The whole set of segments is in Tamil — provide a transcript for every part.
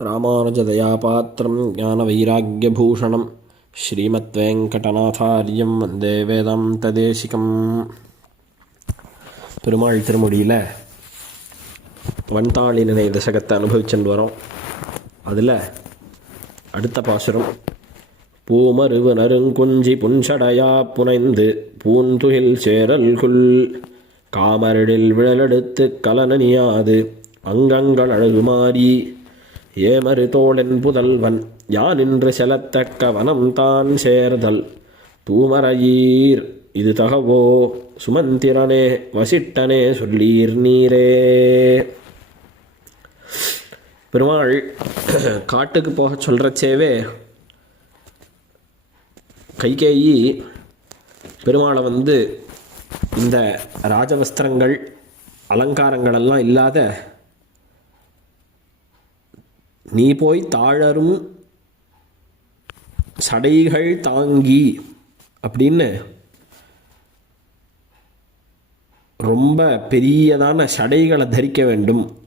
ராமானுஜதயாபாத்திரம் ஞானவைராக்கியபூஷணம் ஸ்ரீமத்வேங்கடநாதாரியம் வந்தே வேதாந்ததேசிகம் பெருமாள் திருமொழியில் வன்தாளி நினை தசகத்தை அனுபவிச்சுட்டு வரோம். அதில் அடுத்த பாசுரம் பூமருவு நறுங்குஞ்சி புன்சடையா புனைந்து பூந்துகில் சேரல்குள் காமரடில் விழலெடுத்து கலனனியாது அங்கங்கள் அழகுமாறி ஏமரு தோழன் புதல்வன் யானின்று செலத்தக்க வனம் தான் சேர்தல். தூமரையீர் இது தகவோ சுமந்திரனே வசிட்டனே சொல்லீர் நீரே. பெருமாள் காட்டுக்கு போக சொல்கிறச்சேவே கைகேயி பெருமாளை வந்து இந்த ராஜவஸ்திரங்கள் அலங்காரங்கள் எல்லாம் இல்லாத நீ போய் தாழரும் சடைகள் தாங்கி அப்படின்னு ரொம்ப பெரியதான சடைகளை தரிக்க வேண்டும்.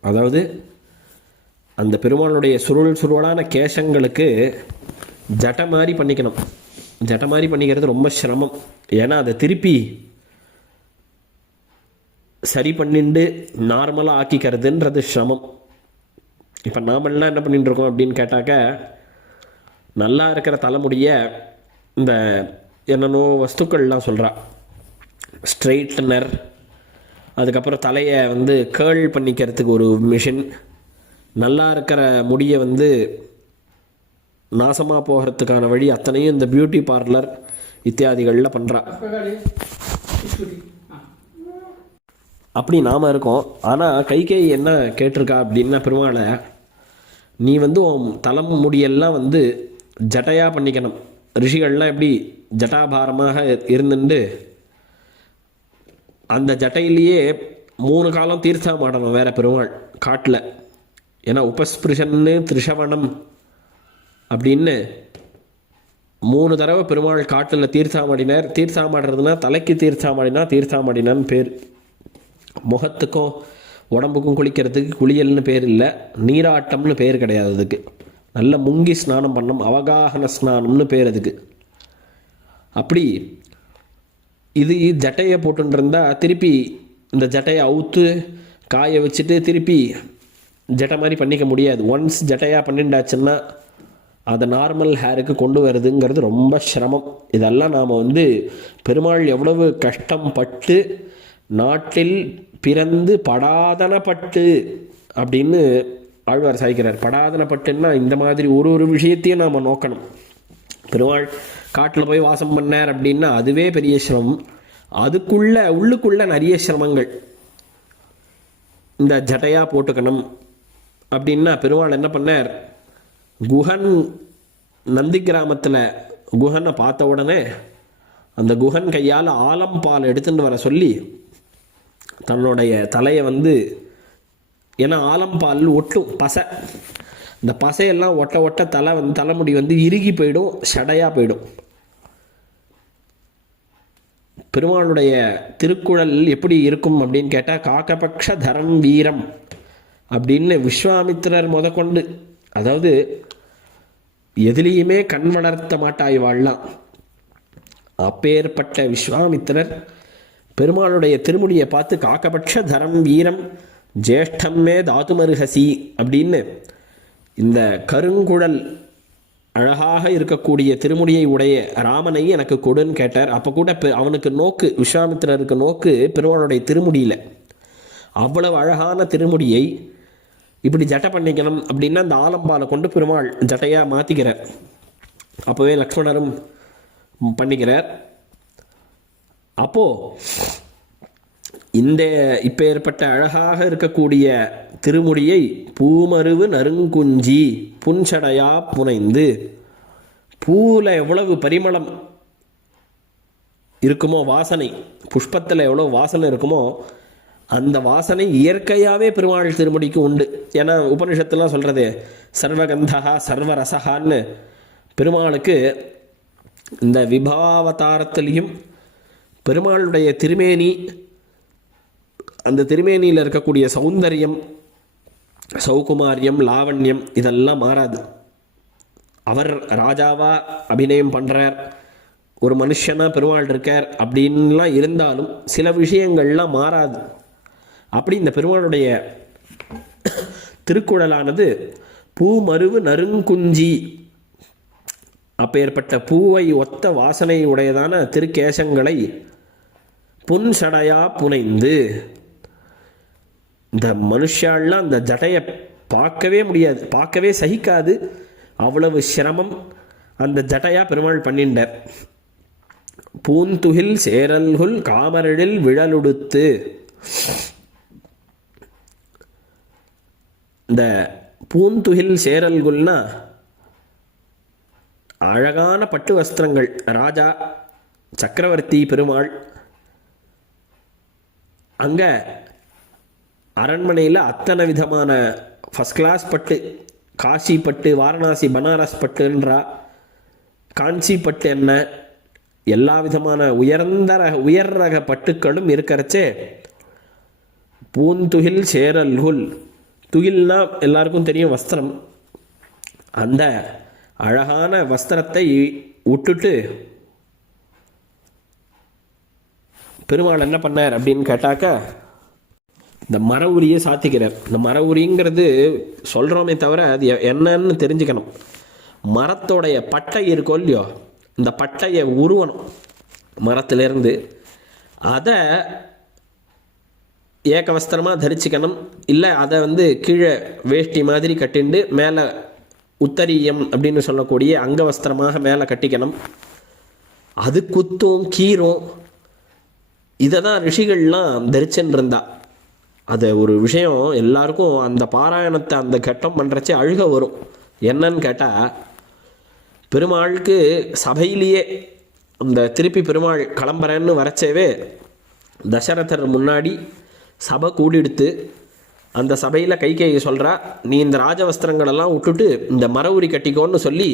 அதாவது அந்த பெருமாளுடைய சுருள் சுருளான கேசங்களுக்கு ஜட்டை மாதிரி பண்ணிக்கணும். ஜட்டை மாதிரி பண்ணிக்கிறது ரொம்ப சிரமம். ஏன்னா அதை திருப்பி சரி பண்ணிண்டு நார்மலாக ஆக்கிக்கிறதுன்றது சிரமம். இப்போ நாமெல்லாம் என்ன பண்ணிட்டுருக்கோம் அப்படின்னு கேட்டாக்க நல்லா இருக்கிற தலைமுடியை இந்த என்னென்னோ வஸ்துக்கள்லாம் சொல்கிறா ஸ்ட்ரெயிட்னர் அதுக்கப்புறம் தலையை வந்து கேர்ள் பண்ணிக்கிறதுக்கு ஒரு மிஷின் நல்லா இருக்கிற முடியை வந்து நாசமாக போகிறதுக்கான வழி அத்தனையும் இந்த பியூட்டி பார்லர் இத்தியாதிகளில் பண்ணுறா அப்படி நாம் இருக்கோம். ஆனால் கைகை என்ன கேட்டிருக்கா அப்படின்னா பெருமாளை நீ வந்து உன் தலம் முடியெல்லாம் வந்து ஜட்டையாக பண்ணிக்கணும். ரிஷிகள்லாம் எப்படி ஜட்டாபாரமாக இருந்துட்டு அந்த ஜட்டையிலேயே மூணு காலம் தீர்த்தம் ஆடணும் வேற பெருமாள் காட்டில். ஏன்னா உபஸ்பிருஷன்னு திரிஷவணம் அப்படின்னு மூணு தடவை பெருமாள் காட்டில் தீர்த்தாமாடினார் தீர்த்தாமாடுறதுனா தலைக்கு தீர்த்தாமாடினா தீர்த்தாமாடினான்னு பேர். முகத்துக்கும் உடம்புக்கும் குளிக்கிறதுக்கு குளியல்னு பேர் இல்லை நீராட்டம்னு பேர் கிடையாது அதுக்கு. நல்ல முங்கி ஸ்நானம் பண்ணணும் அவகாகன ஸ்நானம்னு பேர் அதுக்கு. அப்படி இது ஜட்டையை போட்டுருந்தா திருப்பி இந்த ஜட்டையை அவுத்து காய வச்சுட்டு திருப்பி ஜட்டை மாதிரி பண்ணிக்க முடியாது. ஒன்ஸ் ஜட்டையாக பண்ணிண்டாச்சுன்னா அதை நார்மல் ஹேருக்கு கொண்டு வருதுங்கிறது ரொம்ப சிரமம். இதெல்லாம் நாம் வந்து பெருமாள் எவ்வளவு கஷ்டம் பட்டு நாட்டில் பிறந்து படாதனப்பட்டு அப்படின்னு ஆழ்வார் சாய்க்கிறார். படாதனப்பட்டுன்னா இந்த மாதிரி ஒரு ஒரு விஷயத்தையும் நாம் நோக்கணும். பெருமாள் காட்டில் போய் வாசம் பண்ணார் அப்படின்னா அதுவே பெரிய சிரமம். அதுக்குள்ள உள்ளுக்குள்ள நிறைய சிரமங்கள். இந்த ஜட்டையாக போட்டுக்கணும் அப்படின்னா பெருமாள் என்ன பண்ணார்? குஹன் நந்தி கிராமத்தில் குஹனை பார்த்த உடனே அந்த குஹன் கையால் ஆலம்பால் எடுத்துகிட்டு வர சொல்லி தன்னுடைய தலையை வந்து ஏன்னா ஆலம்பால் ஒட்டும் பசை. இந்த பசையெல்லாம் ஒட்ட ஒட்ட தலை வந்து தலைமுடி வந்து இறுகி போயிடும் சடையாக போயிடும். பெருமாளுடைய திருக்குறள் எப்படி இருக்கும் அப்படின்னு கேட்டால் காக்கபக்ஷ தரம் வீரம் அப்படின்னு விஸ்வாமித்திரர் முதற்கொண்டு அதாவது எதுலேயுமே கண் வளர்த்த மாட்டாய் வாழலாம். அப்பேற்பட்ட விஸ்வாமித்திரர் பெருமாளுடைய திருமுடியை பார்த்து காக்கபட்ச தரம் வீரம் ஜேஷ்டம்மே தாதுமருகசி அப்படின்னு இந்த கருங்குழல் அழகாக இருக்கக்கூடிய திருமுடியை உடைய ராமனை எனக்கு கொடுன்னு கேட்டார். அப்போ கூட பெ- அவனுக்கு நோக்கு விஸ்வாமித்திரருக்கு நோக்கு பெருமாளுடைய திருமுடியில். அவ்வளவு அழகான திருமுடியை இப்படி ஜட்டை பண்ணிக்கணும் அப்படின்னா அந்த ஆலம்பாலை கொண்டு பெருமாள் ஜட்டையாக மாற்றிக்கிறார் அப்போவே லக்ஷ்மணரும் பண்ணிக்கிறார். அப்போது இந்த இப்போ ஏற்பட்ட அழகாக இருக்கக்கூடிய திருமுடியை பூமருவு நறுங்குஞ்சி புன்சடையா புனைந்து பூவில் எவ்வளவு பரிமளம் இருக்குமோ வாசனை புஷ்பத்தில் எவ்வளோ வாசனை இருக்குமோ அந்த வாசனை இயற்கையாகவே பெருமாள் திருமுடிக்கு உண்டு. ஏன்னா உபனிஷத்துலாம் சொல்கிறது சர்வகந்தகா சர்வரசகான்னு பெருமாளுக்கு இந்த விபாவதாரத்திலையும் பெருமாளுடைய திருமேனி அந்த திருமேனியில் இருக்கக்கூடிய சௌந்தரியம் சௌகுமாரியம் லாவண்யம் இதெல்லாம் மாறாது. அவர் ராஜாவா அபிநயம் பண்ணுறார் ஒரு மனுஷனாக பெருமாள் இருக்கார் அப்படின்லாம் இருந்தாலும் சில விஷயங்கள்லாம் மாறாது. அப்படி இந்த பெருமாளுடைய திருக்குழலானது பூமருவு நறுங்குஞ்சி அப்பேற்பட்ட பூவை ஒத்த வாசனை உடையதான திருக்கேசங்களை புன்சடையா புனைந்து. இந்த மனுஷாலாம் அந்த ஜடையை பார்க்கவே முடியாது பார்க்கவே சகிக்காது. அவ்வளவு சிரமம் அந்த ஜடையாக பெருமாள் பண்ணிண்டார் பூந்துகில் சேரல்குல் காமரழில் விழலுடுத்து. இந்த பூந்துகில் சேரல்குல்னா அழகான பட்டு வஸ்திரங்கள். ராஜா சக்கரவர்த்தி பெருமாள் அங்கே அரண்மனையில் அத்தனை விதமான ஃபஸ்ட் கிளாஸ் பட்டு காசி பட்டு வாரணாசி பனாரஸ் பட்டுன்றா காஞ்சி பட்டு என்ன எல்லா விதமான உயர்ந்த ரக உயர் ரக பட்டுக்களும் இருக்கிறச்சே. பூந்துகில் சேரல் ஹுல் துகில்னா எல்லாருக்கும் தெரியும் வஸ்திரம். அந்த அழகான வஸ்திரத்தை விட்டுட்டு பெருமாள் என்ன பண்ணார் அப்படின்னு கேட்டாக்கா இந்த மர உரியை சாத்திக்கிறார். இந்த மர உரிங்கிறது சொல்கிறோமே தவிர அது என்னன்னு தெரிஞ்சுக்கணும். மரத்தோடைய பட்டை இருக்கோ இல்லையோ இந்த பட்டையை உருவணும் மரத்திலேருந்து. அதை ஏகவஸ்திரமாக தரிச்சுக்கணும். இல்லை அதை வந்து கீழே வேஷ்டி மாதிரி கட்டிண்டு மேலே உத்தரியம் அப்படின்னு சொல்லக்கூடிய அங்கவஸ்திரமாக மேலே கட்டிக்கணும். அது குத்தும் கீரும் இதை தான் ரிஷிகள்லாம் தரிச்சென்றிருந்தா. அதை அது ஒரு விஷயம் எல்லாருக்கும் அந்த பாராயணத்தை அந்த கட்டம் பண்ணுறச்சே அழுக வரும். என்னன்னு கேட்டால் பெருமாளுக்கு சபையிலேயே அந்த திருப்பி பெருமாள் கிளம்புறேன்னு வரச்சேவே தசரதர் முன்னாடி சபை கூடிடுத்து அந்த சபையில் கைகேயை சொல்கிறா நீ இந்த ராஜவஸ்திரங்களெல்லாம் விட்டுட்டு இந்த மர உரி கட்டிக்கோன்னு சொல்லி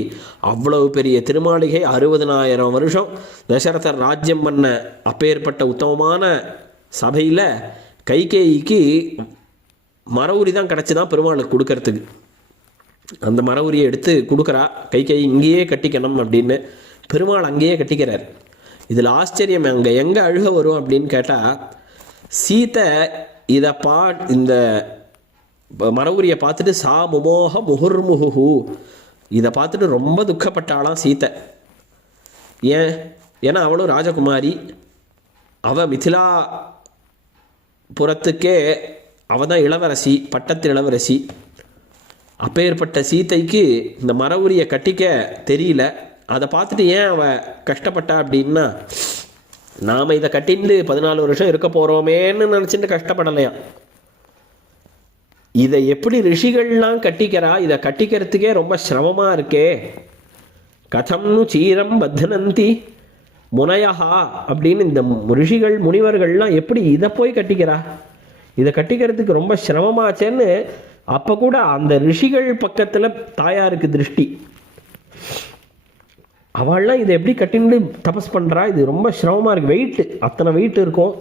அவ்வளவு பெரிய திருமாளிகை அறுபதனாயிரம் வருஷம் தசரதர் ராஜ்யம் பண்ண அப்பேற்பட்ட உத்தமமான சபையில் கைகேயிக்கு மர உரி தான் கிடச்சி தான் பெருமாளுக்கு கொடுக்கறதுக்கு. அந்த மர உரியை எடுத்து கொடுக்குறா கைகை இங்கேயே கட்டிக்கணும் அப்படின்னு பெருமாள் அங்கேயே கட்டிக்கிறார். இதில் ஆச்சரியம் அங்கே எங்கே அழுக வரும்? அப்படின்னு கேட்டால் சீத்தை இதை பா இந்த ப- பார்த்துட்டு சா முமோக முகுர்முகுஹு இதை பார்த்துட்டு ரொம்ப துக்கப்பட்டாளாம் சீத்தை. ஏன்? ஏன்னா அவளும் ராஜகுமாரி. அவ மிथिला புறத்துக்கே அவ தான் இளவரசி பட்டத்து இளவரசி. அப்பேற்பட்ட சீத்தைக்கு இந்த மரவுரியை கட்டிக்க தெரியல. அதை பார்த்துட்டு ஏன் அவ கஷ்டப்பட்டா அப்படின்னா நாம் இதை கட்டிண்டு பதினாலு வருஷம் இருக்க போகிறோமேன்னு நினச்சிட்டு கஷ்டப்படலையா? இதை எப்படி ரிஷிகள்லாம் கட்டிக்கிறா? இதை கட்டிக்கிறதுக்கே ரொம்ப சிரமமாக இருக்கே. கதம்னு சீரம் பத்னந்தி முனையஹா அப்படின்னு இந்த ரிஷிகள் முனிவர்கள்லாம் எப்படி இதை போய் கட்டிக்கிறா? இதை கட்டிக்கிறதுக்கு ரொம்ப சிரமமாச்சேன்னு அப்போ கூட அந்த ரிஷிகள் பக்கத்தில் தாயாருக்கு திருஷ்டி. அவள்லாம் இதை எப்படி கட்டின்னு தபஸ் பண்ணுறா இது ரொம்ப சிரமமாக இருக்குது வெயிட்டு அத்தனை வெயிட் இருக்கும்.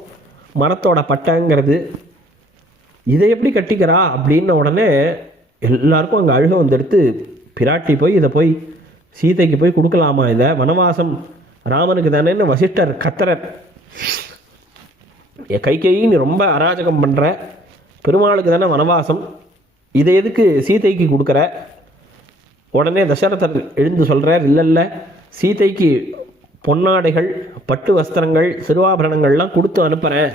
மரத்தோட பட்டைங்கிறது. இதை எப்படி கட்டிக்கிறா? அப்படின்ன உடனே எல்லாருக்கும் அங்கே அழுக வந்தெடுத்து. பிராட்டி போய் இதை போய் சீதைக்கு போய் கொடுக்கலாமா இதை? வனவாசம் ராமனுக்கு தானேன்னு வசிஷ்டர் கத்தரர். என் கைகேயி நீ ரொம்ப அராஜகம் பண்ணுற பெருமாளுக்கு தானே வனவாசம். இதை எதுக்கு சீதைக்கு கொடுக்குற? உடனே தசரதர் எழுந்து சொல்கிறார் இல்லை இல்லை சீதைக்கு பொன்னாடைகள் பட்டு வஸ்திரங்கள் சிறுவாபரணங்கள்லாம் கொடுத்து அனுப்புகிறேன்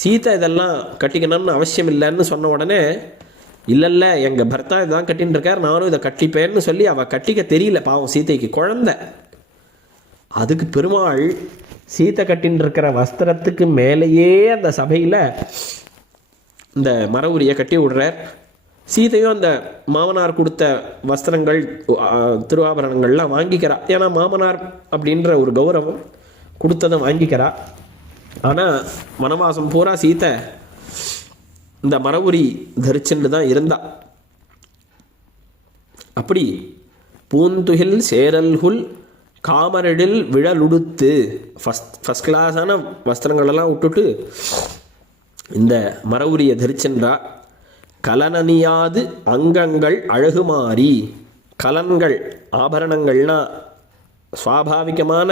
சீதை இதெல்லாம் கட்டிக்கணும்னு அவசியம் இல்லைன்னு சொன்ன உடனே இல்லை இல்லை எங்கள் பர்த்தா இதான் கட்டின்னு இருக்கார் நானும் இதை கட்டிப்பேன்னு சொல்லி அவள் கட்டிக்க தெரியல பாவம் சீதைக்கு குழந்த. அதுக்கு பெருமாள் சீத்தை கட்டின்னு இருக்கிற வஸ்திரத்துக்கு மேலேயே அந்த சபையில் இந்த மர உரியை கட்டி விடுறார். சீதையும் அந்த மாமனார் கொடுத்த வஸ்திரங்கள் திருவாபரணங்கள்லாம் வாங்கிக்கிறா. ஏன்னா மாமனார் அப்படின்ற ஒரு கௌரவம் கொடுத்ததை வாங்கிக்கிறா. ஆனால் வனவாசம் பூரா சீத்தை இந்த மரவுரி தரிச்சுட்டு தான் இருந்தா. அப்படி பூந்துகில் சேரல்குல் காமரடில் விழலுடுத்து ஃபஸ்ட் ஃபஸ்ட் கிளாஸான வஸ்திரங்களெல்லாம் விட்டுட்டு இந்த மரவுரியை தரிச்சென்றா. கலனனியாது அங்கங்கள் அழகுமாறி. கலன்கள் ஆபரணங்கள்னா சுவாபாவிகமான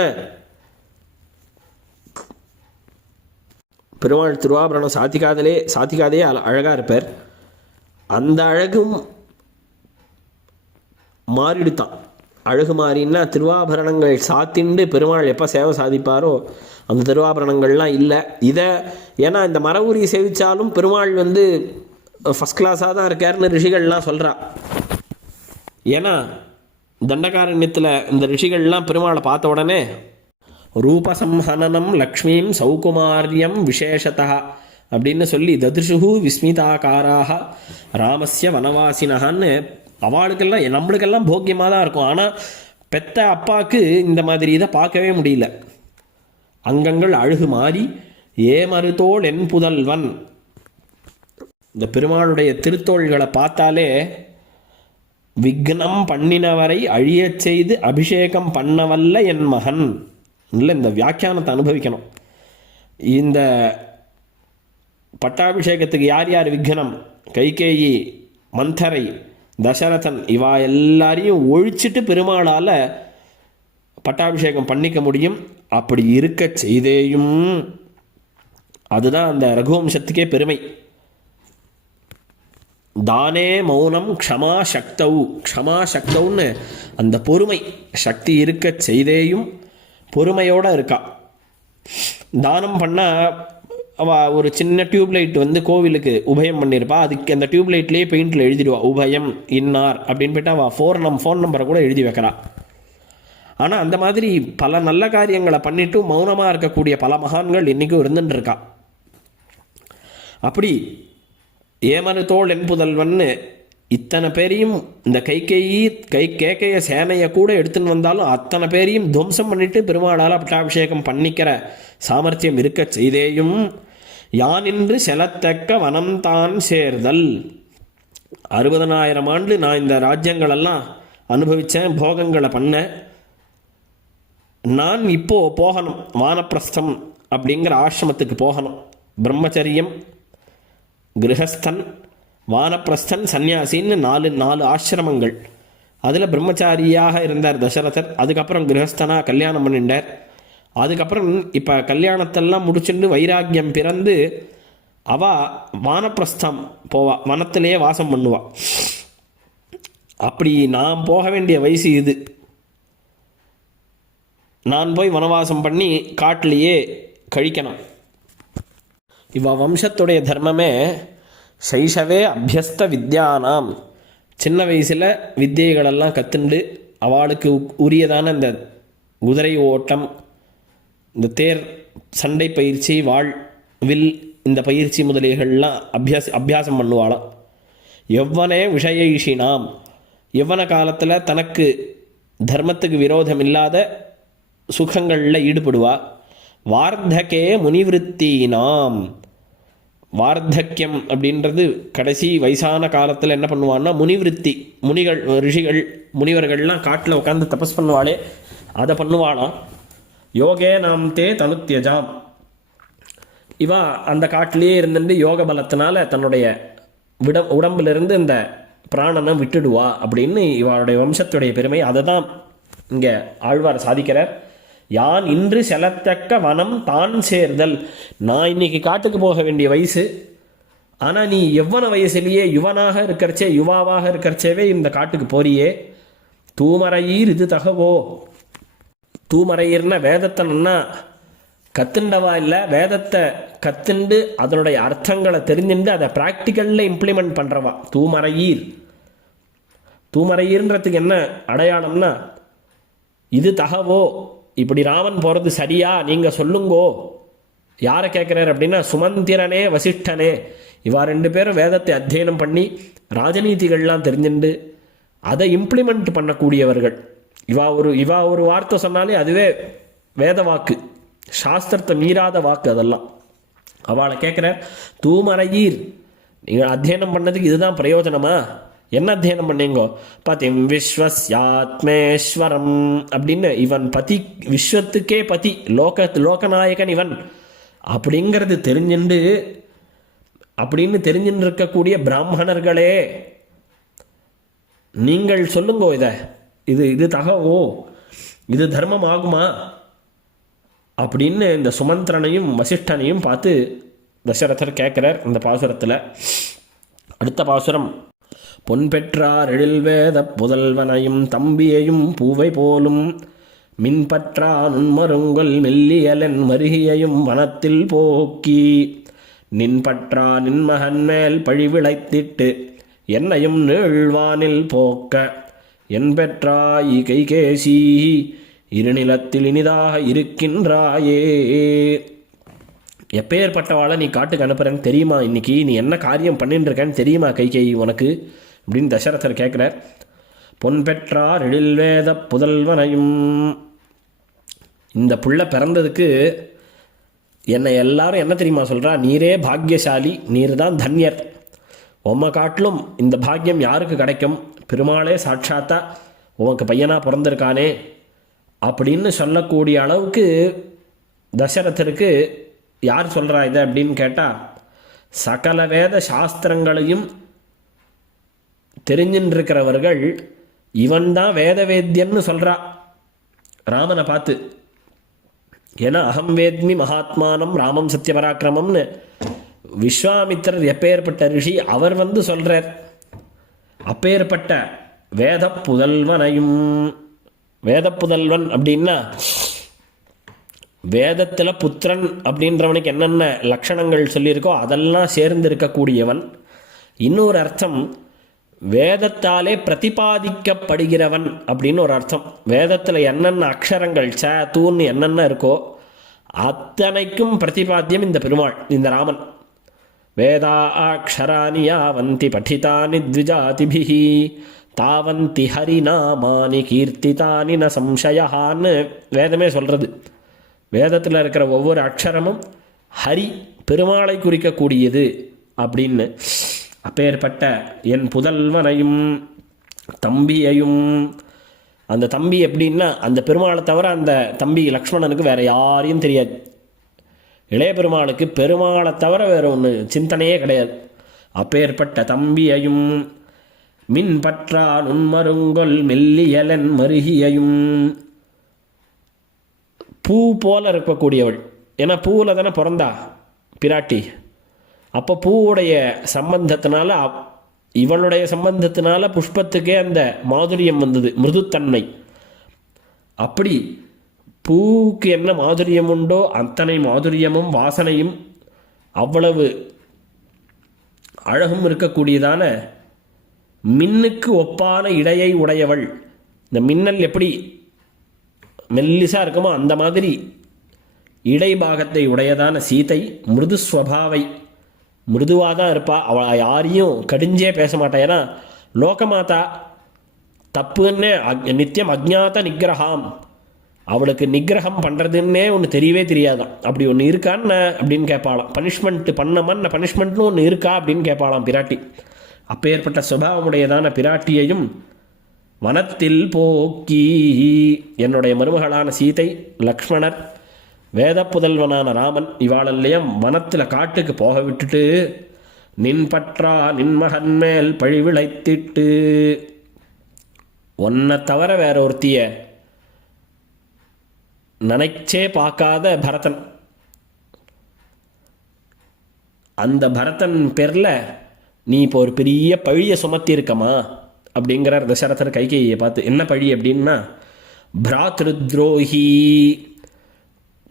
பெருமாள் திருவாபரணம் சாத்திக்காதலே சாத்திக்காதே அழகாக இருப்பார். அந்த அழகும் மாறிடுத்தான். அழகு மாறின்னா திருவாபரணங்கள் சாத்திண்டு பெருமாள் எப்போ சேவை சாதிப்பாரோ அந்த திருவாபரணங்கள்லாம் இல்லை. இதை ஏன்னா இந்த மரவுரி சேவித்தாலும் பெருமாள் வந்து ஃபஸ்ட் கிளாஸாக தான் இருக்காருன்னு ரிஷிகள்லாம் சொல்கிறா ஏன்னா தண்டகாரண்யத்தில் இந்த ரிஷிகள்லாம் பெருமாளை பார்த்த உடனே ரூபசம்ஹனனம் லக்ஷ்மீம் சௌகுமாரியம் விசேஷதா அப்படின்னு சொல்லி ததிருஷு விஸ்மிதாகாராக ராமஸ்ய வனவாசினஹான்னு அவளுக்கெல்லாம் நம்மளுக்கெல்லாம் போக்கியமாக தான் இருக்கும். ஆனால் பெத்த அப்பாவுக்கு இந்த மாதிரி இதை பார்க்கவே முடியல. அங்கங்கள் அழுகு மாறி ஏமறுதோள் என் புதல்வன் இந்த பெருமாளுடைய திருத்தோள்களை பார்த்தாலே விக்னம் பண்ணினவரை அழியச் செய்து அபிஷேகம் பண்ணவல்ல என் மகன். இல்லை இந்த வியாக்கியானத்தை அனுபவிக்கணும். இந்த பட்டாபிஷேகத்துக்கு யார் யார் விக்னம்? கைகேயி மந்தரை தசரதன் இவா எல்லாரையும் ஒழிச்சிட்டு பெருமாளால் பட்டாபிஷேகம் பண்ணிக்க முடியும். அப்படி இருக்க செய்தேயும். அதுதான் அந்த ரகுவம்சத்துக்கே பெருமை. தானே மௌனம் க்ஷமா சக்தவு க்ஷமா சக்தவுன்னு அந்த பொறுமை சக்தி இருக்க செய்தேயும் பொறுமையோடு இருக்கா. தானம் பண்ணால் அவள் ஒரு சின்ன டியூப்லைட் வந்து கோவிலுக்கு உபயம் பண்ணியிருப்பா அதுக்கு அந்த டியூப்லைட்லேயே பெயிண்டில் எழுதிடுவா. உபயம் இன்னார் அப்படின்னு போயிட்டு அவள் ஃபோர் நம் ஃபோன் நம்பரை கூட எழுதி வைக்கிறா. ஆனால் அந்த மாதிரி பல நல்ல காரியங்களை பண்ணிட்டு மௌனமாக இருக்கக்கூடிய பல மகான்கள் இன்றைக்கும் இருந்துட்டு இருக்கா. அப்படி ஏமனு தோல் என்புதல்வன்னு இத்தனை பேரையும் இந்த கைகேயி கை கேக்கைய சேனையை கூட எடுத்துன்னு வந்தாலும் அத்தனை பேரையும் துவம்சம் பண்ணிட்டு பெருமாளால் பட்டாபிஷேகம் பண்ணிக்கிற சாமர்த்தியம் இருக்க செய்தேயும். யானின்று செலத்தக்க வனம் தான் சேர்தல். அறுபதனாயிரம் ஆண்டு நான் இந்த ராஜ்யங்களெல்லாம் அனுபவித்தேன் போகங்களை பண்ணேன் நான் இப்போது போகணும் வானப்பிரஸ்தம் அப்படிங்கிற ஆசிரமத்துக்கு போகணும். பிரம்மச்சரியம் கிரகஸ்தன் வானப்பிரஸ்தன் சன்னியாசின்னு நாலு நாலு ஆசிரமங்கள். அதில் பிரம்மச்சாரியாக இருந்தார் தசரதர். அதுக்கப்புறம் கிரகஸ்தனாக கல்யாணம் பண்ணிட்டார். அதுக்கப்புறம் இப்போ கல்யாணத்தெல்லாம் முடிச்சுட்டு வைராக்கியம் பிறந்து அவ வானப்பிரஸ்தம் போவா வனத்திலேயே வாசம் பண்ணுவா. அப்படி நான் போக வேண்டிய வயசு இது. நான் போய் வனவாசம் பண்ணி காட்டிலேயே கழிக்கணும். இவ வம்சத்துடைய தர்மமே சைஷவே அபியஸ்த வித்யானாம். சின்ன வயசில் வித்தியைகளெல்லாம் கற்றுண்டு அவளுக்கு உரியதான இந்த குதிரை ஓட்டம் இந்த தேர் சண்டை பயிற்சி வாழ் வில் இந்த பயிற்சி முதலியர்கள்லாம் அபியாச அபியாசம் பண்ணுவாளாம். எவ்வனே விஷயைஷினாம் எவ்வன காலத்தில் தனக்கு தர்மத்துக்கு விரோதம் இல்லாத சுகங்களில் ஈடுபடுவா? வார்த்தகே முனிவிருத்தினாம். வார்த்தக்கியம் அப்படின்றது கடைசி வயசான காலத்தில் என்ன பண்ணுவான்னா முனிவிருத்தி முனிகள் ரிஷிகள் முனிவர்கள்லாம் காட்டில் உட்காந்து தபஸ் பண்ணுவாளே அதை பண்ணுவாளாம். யோகே நாம் தே தனுத்தியஜாம் இவா அந்த காட்டிலேயே இருந்துட்டு யோக பலத்தினால தன்னுடைய விட உடம்பிலிருந்து இந்த பிராணனை விட்டுடுவா அப்படின்னு இவளுடைய வம்சத்துடைய பெருமை. அதை தான் இங்கே ஆழ்வார் சாதிக்கிறார். யான் இன்று செலத்தக்க வனம் தான் சேர்தல். நான் இன்னைக்கு காட்டுக்கு போக வேண்டிய வயசு. ஆனால் நீ எவ்வளோ வயசுலேயே யுவனாக இருக்கிறச்சே யுவாவாக இருக்கிறச்சேவே இந்த காட்டுக்கு போறியே. தூமரையீர் இது தகவோ. தூமரையீர்னா வேதத்தை நன்னா கத்துண்டவா இல்லை வேதத்தை கத்துண்டு அதனுடைய அர்த்தங்களை தெரிஞ்சுண்டு அதை ப்ராக்டிக்கலில் இம்ப்ளிமெண்ட் பண்ணுறவா தூமரையீர். தூமரையீர்ன்றதுக்கு என்ன அடையாளம்னா இது தகவோ. இப்படி ராமன் போகிறது சரியா? நீங்கள் சொல்லுங்கோ. யாரை கேட்குறாரு அப்படின்னா சுமந்திரனே வசிஷ்டனே. இவா ரெண்டு பேரும் வேதத்தை அத்தியனம் பண்ணி ராஜநீதிகள்லாம் தெரிஞ்சுண்டு அதை இம்ப்ளிமெண்ட் பண்ணக்கூடியவர்கள். இவா ஒரு இவா ஒரு வார்த்தை சொன்னாலே அதுவே வேத வாக்கு. சாஸ்திரத்தை மீறாத வாக்கு அதெல்லாம். அவளை கேட்குற தூமரையீர். நீங்கள் அத்தியனம் பண்ணதுக்கு இதுதான் பிரயோஜனமா? என்ன அத்தியனம் பண்ணீங்கோ? பதிம் விஸ்வஸ்யாத்மேஸ்வரம் அப்படின்னு இவன் பதி விஸ்வத்துக்கே பதி லோக லோகநாயகன் இவன். அப்படிங்கிறது தெரிஞ்சுண்டு அப்படின்னு தெரிஞ்சுன்னு இருக்கக்கூடிய பிராமணர்களே நீங்கள் சொல்லுங்கோ இதை. இது இது தகவோ? இது தர்மம் ஆகுமா அப்படின்னு இந்த சுமந்திரனையும் வசிஷ்டனையும் பார்த்து தசரதர் கேட்குறார். இந்த பாசுரத்தில் அடுத்த பாசுரம். பொன் பெற்றார் எழில்வேத புதல்வனையும் தம்பியையும் பூவை போலும். மின்பற்றா நுண்மருங்கல் மெல்லியலன் மருகியையும் வனத்தில் போக்கி. நின்பற்றா நின்மகன் மேல் பழிவிளைத்திட்டு என்னையும் நீழ்வானில் போக்க. என் பெற்றாய் கைகேசி இருநிலத்தில் இனிதாக இருக்கின்றாயே. எப்பேற்பட்டவாளை நீ காட்டுக்கு அனுப்புறேன்னு தெரியுமா? இன்னைக்கு நீ என்ன காரியம் பண்ணிட்டு இருக்கேன்னு தெரியுமா கைகை உனக்கு? அப்படின்னு தசரதர் கேட்குறார். பொன் பெற்றார் எழில்வேத புதல்வனையும். இந்த புள்ள பிறந்ததுக்கு என்னை எல்லாரும் என்ன தெரியுமா சொல்கிறா நீரே பாக்யசாலி நீர் தான் தன்யர். உம்மை காட்டிலும் இந்த பாக்கியம் யாருக்கு கிடைக்கும்? பெருமாளே சாட்சாத்தா உனக்கு பையனாக பிறந்திருக்கானே அப்படின்னு சொல்லக்கூடிய அளவுக்கு தசரதருக்கு யார் சொல்கிறா இதை அப்படின்னு கேட்டால் சகல வேத சாஸ்திரங்களையும் தெரிஞ்சின்றிருக்கிறவர்கள் இவன்தான் இவன் தான் வேத வேத்தியன்னு சொல்கிறா ராமனை பார்த்து ஏன்னா அகம் வேத்மி மகாத்மானம் ராமம் சத்தியபராக்கிரமம்னு விஸ்வாமித்திரர் எப்பேற்பட்ட ரிஷி அவர் வந்து சொல்கிறார் அப்பேற்பட்ட வேத புதல்வனையும் வேத புதல்வன் அப்படின்னா வேதத்தில் புத்திரன் அப்படின்றவனுக்கு என்னென்ன லட்சணங்கள் சொல்லியிருக்கோ அதெல்லாம் சேர்ந்து இருக்கக்கூடியவன் இன்னொரு அர்த்தம் வேதத்தாலே பிரதிபாதிக்கப்படுகிறவன் அப்படின்னு ஒரு அர்த்தம். வேதத்தில் என்னென்ன அக்ஷரங்கள் ச தூன்னு என்னென்ன இருக்கோ அத்தனைக்கும் பிரதிபாத்தியம் இந்த பெருமாள் இந்த ராமன். வேதா அக்ஷராணி யாவந்தி படித்தானி த்விஜாதிபிஹி தாவந்தி ஹரிநாமானி கீர்த்திதானி ந சம்சயான்னு வேதமே சொல்கிறது வேதத்தில் இருக்கிற ஒவ்வொரு அக்ஷரமும் ஹரி பெருமாளை குறிக்கக்கூடியது அப்படின்னு அப்பேற்பட்ட என் புதல்வனையும் தம்பியையும் அந்த தம்பி எப்படின்னா அந்த பெருமாளை தவிர அந்த தம்பி லக்ஷ்மணனுக்கு வேறு யாரையும் தெரியாது. இளைய பெருமாளுக்கு பெருமாளை தவிர வேறு ஒன்று சிந்தனையே கிடையாது. அப்பேற்பட்ட தம்பியையும் மின் பற்றா நுண்மருங்கொல் மெல்லியலன் மருகியையும் பூ போல இருக்கக்கூடியவள். ஏன்னா பூவில் தானே பிறந்தா பிராட்டி. அப்போ பூவுடைய சம்பந்தத்தினால இவளுடைய சம்பந்தத்தினால புஷ்பத்துக்கே அந்த மாதுரியம் வந்தது மிருதுத்தன்மை. அப்படி பூவுக்கு என்ன மாதுரியம் உண்டோ அத்தனை மாதுரியமும் வாசனையும் அவ்வளவு அழகும் இருக்கக்கூடியதான மின்னுக்கு ஒப்பான இடையை உடையவள். இந்த மின்னல் எப்படி மெல்லிசாக இருக்குமோ அந்த மாதிரி இடைபாகத்தை உடையதான சீதை மிருது ஸ்வபாவை மிருதுவாக தான் இருப்பாள் அவள் யாரையும் கடிஞ்சே பேச மாட்டா. ஏன்னா லோகமாதா தப்புன்னே அக் நித்தியம் அஜ்ஞாத நிகிரகாம் அவளுக்கு நிகிரகம் பண்ணுறதுன்னே ஒன்று தெரியவே தெரியாதாம் அப்படி ஒன்று இருக்கான்னு அப்படின்னு கேட்பாளாம் பனிஷ்மெண்ட்டு பண்ணமன்ன பனிஷ்மெண்ட்னு ஒன்று இருக்கா அப்படின்னு கேட்பாளாம் பிராட்டி. அப்பேற்பட்ட சுபாவமுடையதான பிராட்டியையும் வனத்தில் போக்கி. என்னுடைய மருமகளான சீதை லக்ஷ்மணர் வேத புதல்வனான ராமன் இவாளெல்லாம் வனத்தில் காட்டுக்கு போக விட்டுட்டு நின் பற்றா நின்மகன் மேல் பழி விளைத்திட்டு. உன்னை தவிர வேற ஒருத்திய நினைச்சே பார்க்காத பரதன். அந்த பரதன் பேரில் நீ இப்போ ஒரு பெரிய பழியை சுமத்தியிருக்கமா அப்படிங்கிறார் தசரதர் கைகையை பார்த்து என்ன பழி? அப்படின்னா பிராத்ருத்ரோஹி.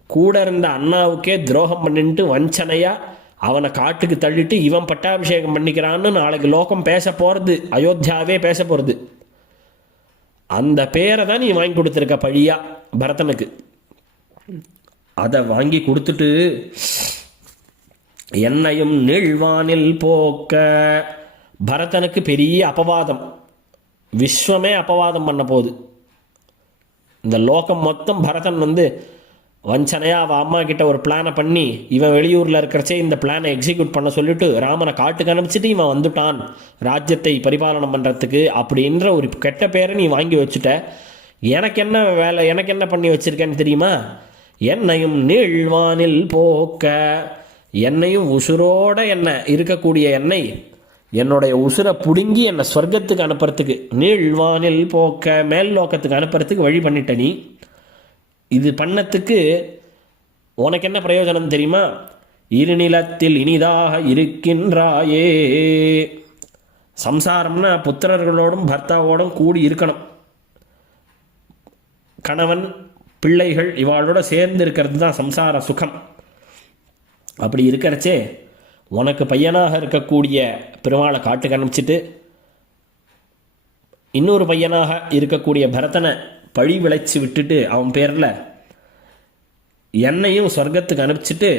கூட இருந்த அண்ணாவுக்கே துரோகம் பண்ணிட்டு வஞ்சனையாக அவனை காட்டுக்கு தள்ளிட்டு இவன் பட்டாபிஷேகம் பண்ணிக்கிறான்னு நாளைக்கு லோகம் பேச போகிறது அயோத்தியாவே பேச போகிறது அந்த பேரை தான் நீ வாங்கி கொடுத்துருக்க பழியா பரதனுக்கு. அதை வாங்கி கொடுத்துட்டு என்னையும் நீழ்வானில் போக்க. பரதனுக்கு பெரிய அபவாதம். விஸ்வமே அபவாதம் பண்ண போகுது. இந்த லோகம் மொத்தம் பரதன் வந்து வஞ்சனையாக அவள் அம்மா கிட்ட ஒரு பிளானை பண்ணி இவன் வெளியூரில் இருக்கிறச்சே இந்த பிளானை எக்ஸிக்யூட் பண்ண சொல்லிட்டு ராமனை காட்டுக்கு அனுப்பிச்சிட்டு இவன் வந்துட்டான். ராஜ்யத்தை பரிபாலனம் பண்ணுறதுக்கு அப்படின்ற ஒரு கெட்ட பேரை நீ வாங்கி வச்சுட்ட. எனக்கு என்ன வேலை எனக்கு என்ன பண்ணி வச்சிருக்கேன்னு தெரியுமா? என்னையும் நீழ்வானில் போக்க என்னையும் உசுரோட என்ன இருக்கக்கூடிய என்னை என்னுடைய உசுரை பிடுங்கி என்னை சொர்க்கத்துக்கு அனுப்புறதுக்கு நீழ்வானில் போக்க மேல் லோக்கத்துக்கு அனுப்புறதுக்கு வழி பண்ணிட்ட நீ. இது பண்ணத்துக்கு உனக்கு என்ன பிரயோஜனம் தெரியுமா? இருநிலத்தில் இனிதாக இருக்கின்றாயே. சம்சாரம்னா புத்திரர்களோடும் பர்த்தாவோடும் கூடி இருக்கணும். கணவன் பிள்ளைகள் இவாளோட சேர்ந்து இருக்கிறது தான் சம்சார சுகம். அப்படி இருக்கிறச்சே உனக்கு பையனாக இருக்கக்கூடிய பெருமாளை காட்டுக்கு அனுப்பிச்சிட்டு இன்னொரு பையனாக இருக்கக்கூடிய பரதனை பழி விளைச்சி விட்டுட்டு அவன் பேரில் என்னையும் சொர்க்கத்துக்கு அனுப்பிச்சிட்டு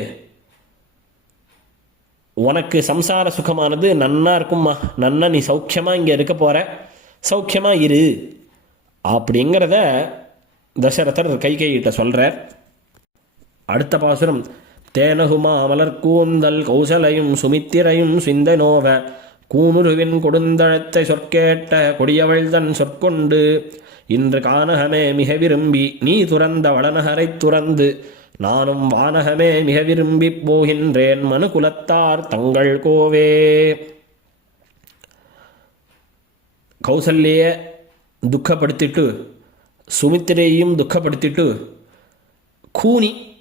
உனக்கு சம்சார சுகமானது நன்னா இருக்கும்மா. நன்னா நீ சௌக்கியமாக இங்கே இருக்க போகிற சௌக்கியமாக இரு. அப்படிங்கிறத தசரதர் கைகையிட்ட சொல்கிறார் அடுத்த பாசுரம் தேனகுமா மலர்கூந்தல் கௌசலையும் சுமித்திரையும் சிந்தனோவ. கூனுருவின் கொடுந்தழத்தை சொற்கேட்ட கொடியவள் தன் சொற்கொண்டு இன்று கானகமே மிக விரும்பி நீ துறந்த வளநகரைத் துறந்து நானும் வானகமே மிக விரும்பிப் போகின்றேன் மனு குலத்தார் தங்கள் கோவே. கௌசல்ய துக்கப்படுத்திட்டு சுமித்திரையும் துக்கப்படுத்திட்டு கூனி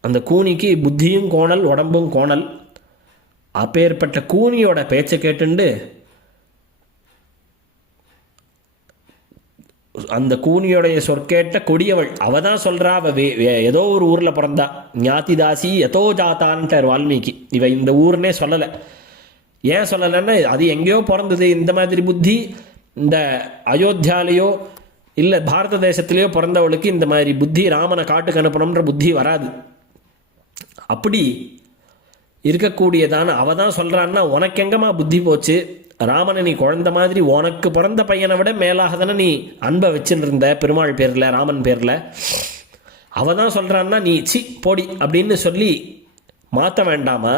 அந்த கூனிக்கு புத்தியும் கோணல் உடம்பும் கோணல். அப்பேற்பட்ட கூனியோட பேச்சை கேட்டுண்டு அந்த கூனியோடைய சொற்கேட்ட கொடியவள் அவ தான் சொல்கிறா அவ வே வே- ஏதோ ஒரு ஊரில் பிறந்தா. ஞாத்திதாசி எதோ ஜாத்தான்ட்டார் வால்மீகி. இவ இந்த ஊர்னே சொல்லலை. ஏன் சொல்லலைன்னா அது எங்கேயோ பிறந்தது. இந்த மாதிரி புத்தி இந்த அயோத்தியாலேயோ இல்லை பாரத தேசத்திலேயோ பிறந்தவளுக்கு இந்த மாதிரி புத்தி ராமனை காட்டுக்கு அனுப்பணுன்ற புத்தி வராது. அப்படி இருக்கக்கூடியதான அவ தான் சொல்கிறான்னா உனக்கு எங்கம்மா புத்தி போச்சு? ராமனை நீ குழந்த மாதிரி உனக்கு பிறந்த பையனை விட மேலாக தானே நீ அன்பை வச்சுன்னு இருந்த பெருமாள் பேரில் ராமன் பேரில்? அவ தான் சொல்கிறான்னா நீ சி போடி அப்படின்னு சொல்லி மாற்ற வேண்டாமா?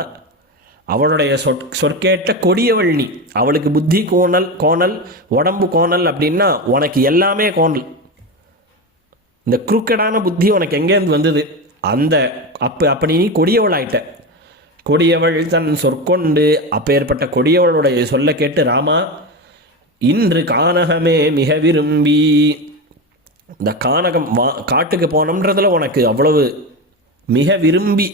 அவளுடைய சொற் சொற்கேட்ட கொடியவள் நீ. அவளுக்கு புத்தி கோணல் கோணல் உடம்பு கோணல் அப்படின்னா உனக்கு எல்லாமே கோணல். இந்த குறுக்கடான புத்தி உனக்கு எங்கேருந்து வந்தது? அந்த அப்போ அப்படி நீ கொடியவளாயிட்ட. கொடியவள் தன் சொற்கொண்டு அப்பேற்பட்ட கொடியவளுடைய சொல்ல கேட்டு ராமா இன்று கானகமே மிக விரும்பி இந்த கானகம் வா காட்டுக்கு போனோம்ன்றதுல உனக்கு அவ்வளவு மிக விரும்பி.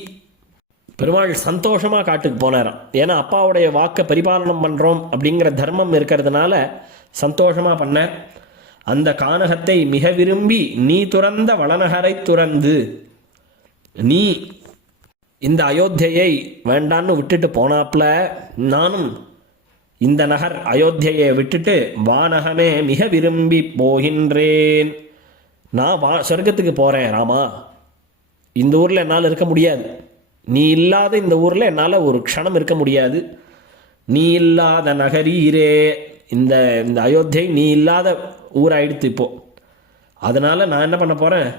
பெருமாள் சந்தோஷமாக காட்டுக்கு போனாராம். ஏன்னா அப்பாவுடைய வாக்கை பரிபாலனம் பண்ணுறோம் அப்படிங்கிற தர்மம் இருக்கிறதுனால சந்தோஷமாக பண்ண அந்த கானகத்தை மிக விரும்பி நீ துறந்த வளநகரை துறந்து நீ இந்த அயோத்தியை வேண்டான்னு விட்டுட்டு போனாப்புல நானும் இந்த நகர் அயோத்தியை விட்டுட்டு வானகமே மிக விரும்பி போகின்றேன். நான் வா சொர்க்கத்துக்கு போகிறேன் ராமா. இந்த ஊரில் என்னால் இருக்க முடியாது. நீ இல்லாத இந்த ஊரில் என்னால் ஒரு க்ஷணம் இருக்க முடியாது. நீ இல்லாத நகரீரே இந்த இந்த அயோத்தியை நீ இல்லாத ஊராயிடுத்து இப்போது அதனால் நான் என்ன பண்ண போகிறேன்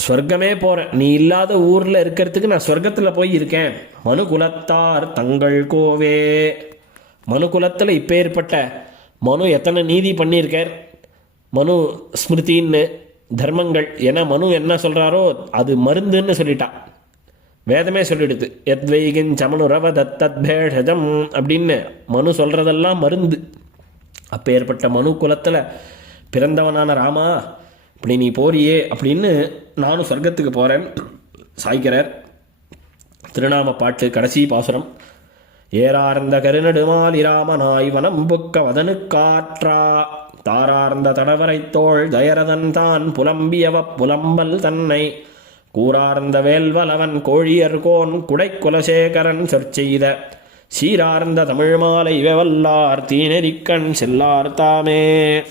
சொர்க்கமே போகிறேன் நீ இல்லாத ஊரில் இருக்கிறதுக்கு நான் சொர்க்கத்தில் போய் இருக்கேன். மனுகுலத்தார் தங்கள் கோவே. மனு குலத்தில் இப்போ ஏற்பட்ட மனு எத்தனை நீதி பண்ணியிருக்கார்? மனு ஸ்மிருதின்னு தர்மங்கள். ஏன்னா மனு என்ன சொல்கிறாரோ அது மருந்துன்னு சொல்லிட்டான் வேதமே சொல்லிடுது. எத்வைகின் சமனுரவ தத்தத் பேஷஜம் அப்படின்னு மனு சொல்கிறதெல்லாம் மருந்து. அப்போ ஏற்பட்ட மனு குலத்தில் பிறந்தவனான ராமா இப்படி நீ போறியே அப்படின்னு நானும் சொர்க்கத்துக்கு போகிறேன் சாய்க்கிறார். திருநாம பாட்டு கடைசி பாசுரம். ஏறார்ந்த கருநெடுமால் இராமனாய் வனம் புக்க வதனு காற்றா. தாரார்ந்த தடவரை தோள் தயரதன் தான் புலம்பியவ புலம்பல் தன்னை. கூறார்ந்த வேல்வலவன் கோழியர்கோன் குடைக்குலசேகரன் சொற்செய்த. சீரார்ந்த தமிழ் மாலை வெவல்லார் தீநெறிக்கண் செல்லார் தாமே.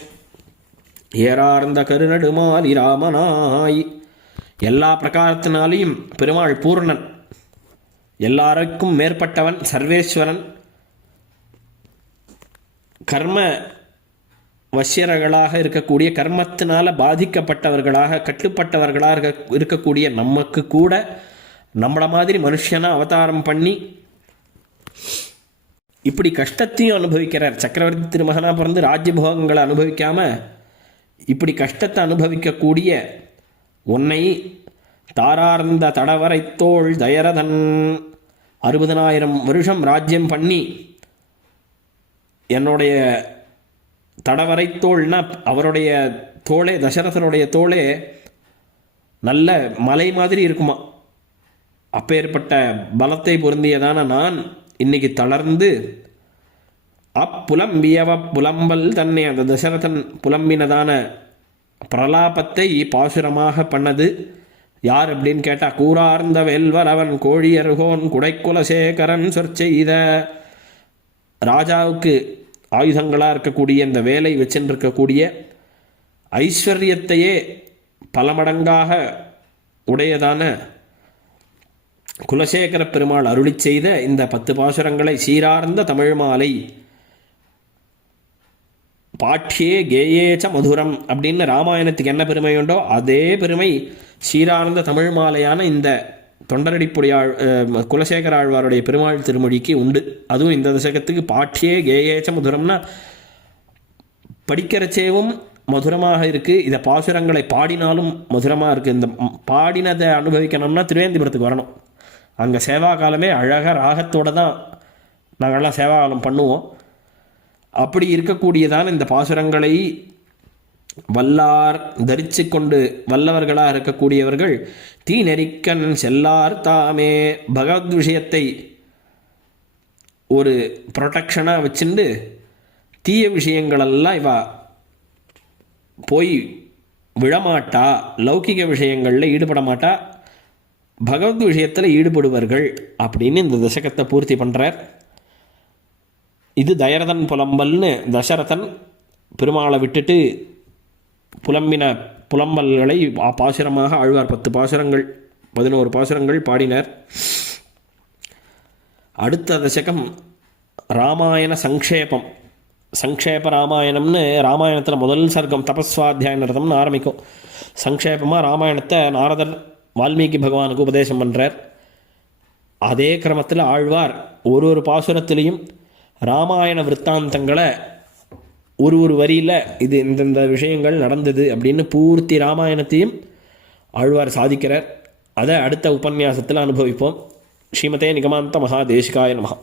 ஏறார்ந்த கருநடுமாலி ராமனாய் எல்லா பிரகாரத்தினாலேயும் பெருமாள் பூர்ணன் எல்லாருக்கும் மேற்பட்டவன் சர்வேஸ்வரன் கர்ம வசியர்களாக இருக்கக்கூடிய கர்மத்தினால பாதிக்கப்பட்டவர்களாக கட்டுப்பட்டவர்களாக இருக்க- இருக்கக்கூடிய நமக்கு கூட நம்மள மாதிரி மனுஷனாக அவதாரம் பண்ணி இப்படி கஷ்டத்தையும் அனுபவிக்கிறார். சக்கரவர்த்தி திருமகனாக பிறந்து ராஜ்யபோகங்களை அனுபவிக்காமல் இப்படி கஷ்டத்தை அனுபவிக்கக்கூடிய உன்னை தாரார்ந்த தடவரைத்தோள் தயரதன். அறுபதனாயிரம் வருஷம் ராஜ்யம் பண்ணி என்னுடைய தடவரைத்தோள்னா அவருடைய தோளே தசரதனுடைய தோளே நல்ல மலை மாதிரி இருக்குமா? அப்பேற்பட்ட பலத்தை பொருந்தியதான நான் இன்னைக்கு தளர்ந்து அப்புலம்பியவ புலம்பல் தன்னை அந்த தசரதன் புலம்பினதான பிரலாபத்தை பாசுரமாக பண்ணது. யார் அப்படின்னு கேட்டால் கூறார்ந்த வெல்வரவன் கோழியருகோன் குடைக்குலசேகரன் சொற்செய்த ராஜாவுக்கு ஆயுதங்களாக இருக்கக்கூடிய இந்த வேலை வச்சுருக்கக்கூடிய ஐஸ்வர்யத்தையே பல மடங்காக உடையதான குலசேகர பெருமாள் அருளி செய்த இந்த பத்து பாசுரங்களை சீரார்ந்த தமிழ் மாலை பாட்டியே கேயேச்ச மதுரம் அப்படின்னு ராமாயணத்துக்கு என்ன பெருமை உண்டோ அதே பெருமை ஸ்ரீரானந்த தமிழ் மாலையான இந்த தொண்டரடிப்புடியாழ் குலசேகர ஆழ்வாருடைய பெருமாள் திருமொழிக்கு உண்டு. அதுவும் இந்த தசகத்துக்கு பாட்டியே கேயேச்ச மதுரம்னா படிக்கிறச்சேவும் மதுரமாக இருக்குது இதை பாசுரங்களை பாடினாலும் மதுரமாக இருக்குது இந்த பாடினதை அனுபவிக்கணும்னா திருவேந்திபுரத்துக்கு வரணும். அங்கே சேவா காலமே அழகாக ராகத்தோடு தான் நாங்கள்லாம் சேவா காலம் பண்ணுவோம். அப்படி இருக்கக்கூடியதான் இந்த பாசுரங்களை வல்லார் தரித்து கொண்டு வல்லவர்களாக இருக்கக்கூடியவர்கள் தீ நெறிக்கண் செல்லார் தாமே. பகவத் விஷயத்தை ஒரு ப்ரொடெக்ஷனாக வச்சுண்டு தீய விஷயங்களெல்லாம் இவா போய் விழமாட்டா லௌகிக விஷயங்களில் ஈடுபட மாட்டா பகவத் விஷயத்தில் ஈடுபடுவார்கள் அப்படின்னு இந்த தசகத்தை பூர்த்தி பண்ணுறார் இது தயரதன் புலம்பல்னு தசரதன் பெருமாளை விட்டுட்டு புலம்பின புலம்பல்களை பாசுரமாக ஆழ்வார் பத்து பாசுரங்கள் பதினோரு பாசுரங்கள் பாடினர். அடுத்த தசகம் ராமாயண சங்கேபம். சங்கேப ராமாயணம்னு ராமாயணத்தில் முதல் சர்க்கம் தபஸ்வாத்தியாய நிரதம்னு ஆரம்பிக்கும். சங்கேபமாக ராமாயணத்தை நாரதர் வால்மீகி பகவானுக்கு உபதேசம் பண்ணுறார் அதே கிரமத்தில் ஆழ்வார் ஒரு ஒரு பாசுரத்திலையும் ராமாயண விற்த்தாந்தங்களை ஒரு ஒரு வரியில் இது இந்தந்த விஷயங்கள் நடந்தது அப்படின்னு பூர்த்தி ராமாயணத்தையும் ஆழ்வார் சாதிக்கிறார். அதை அடுத்த உபன்யாசத்தில் அனுபவிப்போம். ஸ்ரீமதே நிகமாந்த மகாதேசிகாய நமகா